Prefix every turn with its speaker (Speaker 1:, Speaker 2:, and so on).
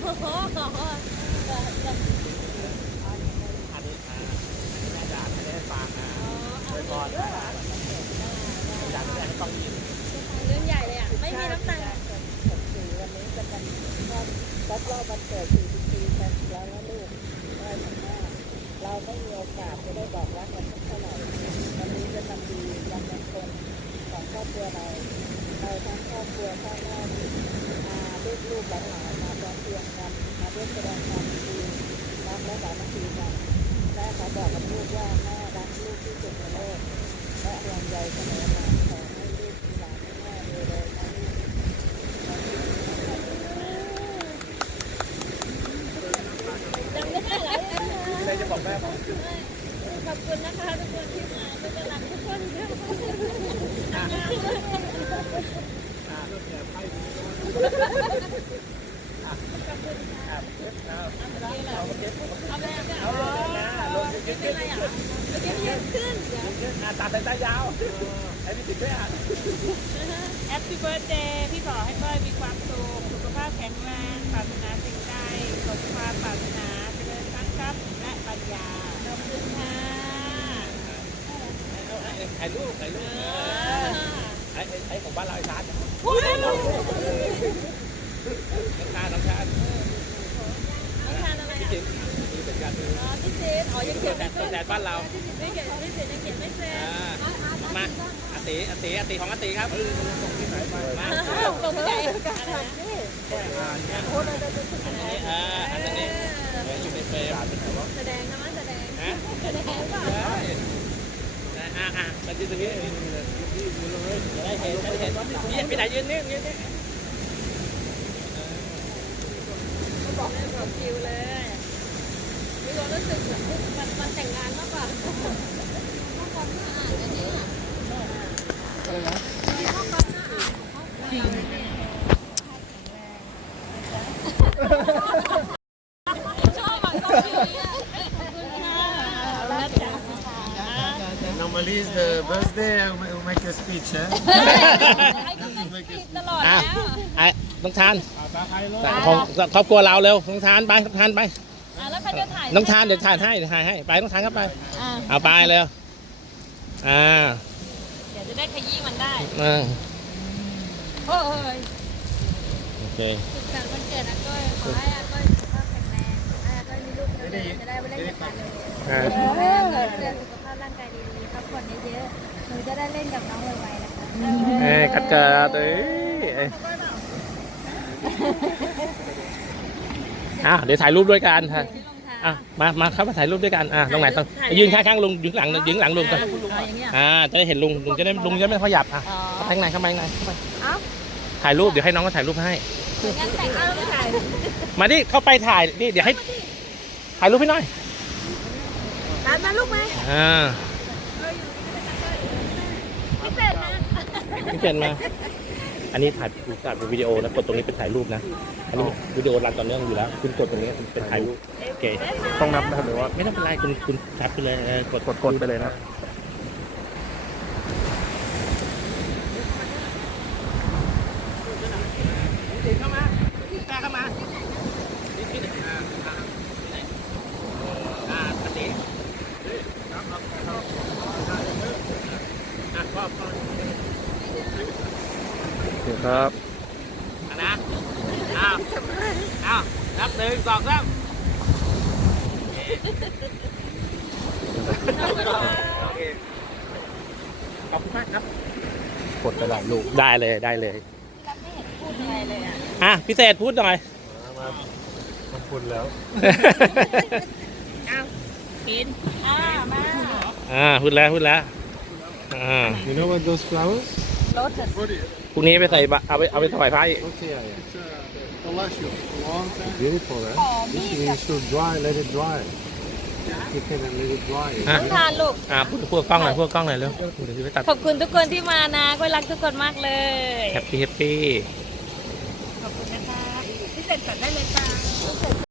Speaker 1: อันนี้แม่ด่าไม่ได้ฟังไปก่อนอยากให้ต้องยิน
Speaker 2: เรื่องใหญ่เลยอ่ะไม่มีน้ำตาล
Speaker 3: วันนี้จะเป็นครบรอบวันเกิด40 ปีกันแล้วนะลูกได้ทำได้เราไม่มีโอกาสจะได้บอกรักกันสักเท่าไหร่วันนี้จะทำดีวันมงคลของครอบครัวเราทั้งครอบครัวพ่อแม่ลูกหลานมาพร้อมเพรียงกันมาร่วมแสดงความดีรักและสามัคคีกันแม่ขอบอกกับลูกว่าแม่รักลูกที่สุดในโลกและห่วงใยเสมอมาขอให้ลูกหลานแม่เลยนะลูก
Speaker 2: จำไม่ได้หรอ
Speaker 1: อะไรจะบอกแม่บ้าง
Speaker 2: ขอบคุณนะคะทุกคนที่มาเป็นกำลังทุกคนค่ะ
Speaker 1: ตาตายาวไอ้พี่ติดด้วยอ่ะ
Speaker 4: Happy birthday พี่ขอให้ก้อยมีความสุขสุขภาพแข็งแรงปรารถนาสิ่งใดสมความปรารถนาเจริญทั้งทรัพย์และปัญญา
Speaker 2: ขอบคุณค่ะ
Speaker 1: ถ่ายรูปไอ้ของบ้านเราไอ้ชาร์จน้องชาร์จ
Speaker 2: อะไรอ่ะ
Speaker 1: พี่ติ๋มนี่เป็นการ
Speaker 2: พี่เจนยังเขียนไม่เสร็จ
Speaker 1: แต่บ้านเรา
Speaker 2: ไม่เขียนไม่เสร็จยังเขียนไม่เสร็จ
Speaker 1: มาอาติของอาติครับมา
Speaker 2: ตรงใจกันนะ
Speaker 1: อันนี้อยู่ในเฟรม
Speaker 2: แสดงนะแสดงป่ะ
Speaker 1: มายืนตรงนี้ได้เห็นไปไหนยืนนี่
Speaker 2: บอกเลยบอกคิวเลยมีความรู้สึกแบบมันแต่งงานมากกว่าข้อความน่าอ่านอันนี้อะไรนะข้อความน่าอ่านจริงชอบอ่ะต้องมีอ่ะ
Speaker 5: Normally, the birthday will make a speech, eh?
Speaker 2: ตลอดแล้ว
Speaker 1: ไอ้น้องทานของครอบครัวเราเร็วน้องทานไปน้องทานไป
Speaker 2: แล้วใครจะถ่าย
Speaker 1: น้องทานเดี๋ยวถ่ายให้ไปน้องทานเข้าไปเอาไปเร็ว
Speaker 2: เดี๋ยวจะได้ขยี้มันได้
Speaker 1: โอเค
Speaker 2: สุขสันต์วันเกิดนะก้อยขอให้อาก้อยสุขภาพแข็งแรงให้อาก้อยมีลูกเยอะๆจะได้ไปเล่นกับมันเร็วๆให้อาก้อยดูแลสุขภาพร่างกายดีๆพักผ่อนเยอะๆหนูจะได้เล่นกับน้องไวๆนะคะ
Speaker 1: กัดเกิดเดี๋ยวถ่ายรูปด้วยกันมาครับมาถ่ายรูปด้วยกันตรงไหนต้องยืนข้างลุงยืนหลังลุงจะได้เห็นลุงจะได้ลุงจะไม่ขยับข้างในเข้าไปถ่ายรูปเดี๋ยวให้น้องก็ถ่ายรูปให้มาดิเข้าไปถ่ายนี่เดี๋ยวให้ถ่ายรูปให้หน่อย
Speaker 2: ตามมาลูกไหม
Speaker 1: พี่เจนมาอันนี้ถ่ายเป็นวิดีโอนะกดตรงนี้เป็นถ่ายรูปนะอันนี้วิดีโอรันต่อเนื่องอยู่แล้วคุณกดตรงนี้เป็นถ่ายรูปโอเค
Speaker 5: ต้องนับนะครับหรือว่า
Speaker 1: ไม่ต้องเป็นไรคุณชัดไปเลย
Speaker 5: กดไปเลยนะ
Speaker 1: เข้ามาเข้ามาปฏิ
Speaker 5: ครับ
Speaker 1: นะนับ1 2 3โอเคขอบคุณมากครับ
Speaker 5: กดไปหลายลูก
Speaker 1: ได้เลย
Speaker 2: พูดยังไงเลย
Speaker 1: พิเศษพูดหน่อย
Speaker 5: ขอบคุณแล้ว
Speaker 2: กิน
Speaker 1: มาพูดแล้ว
Speaker 5: You know what those flowers?
Speaker 1: พรุ่งนี้ไปใส่เอาไปถวายพระอีก
Speaker 5: Beautiful, eh? This you should dry, let it dry. You can let it dry.
Speaker 2: ต้องทานลูก
Speaker 1: พูดกล้องหน่อยเร็ว
Speaker 2: ขอบคุณทุกคนที่มานะก้อยรักทุกคนมากเลย
Speaker 1: แฮปปี้
Speaker 2: ขอบคุณนะคะพี่เสร็จตัดได้เลยค่ะ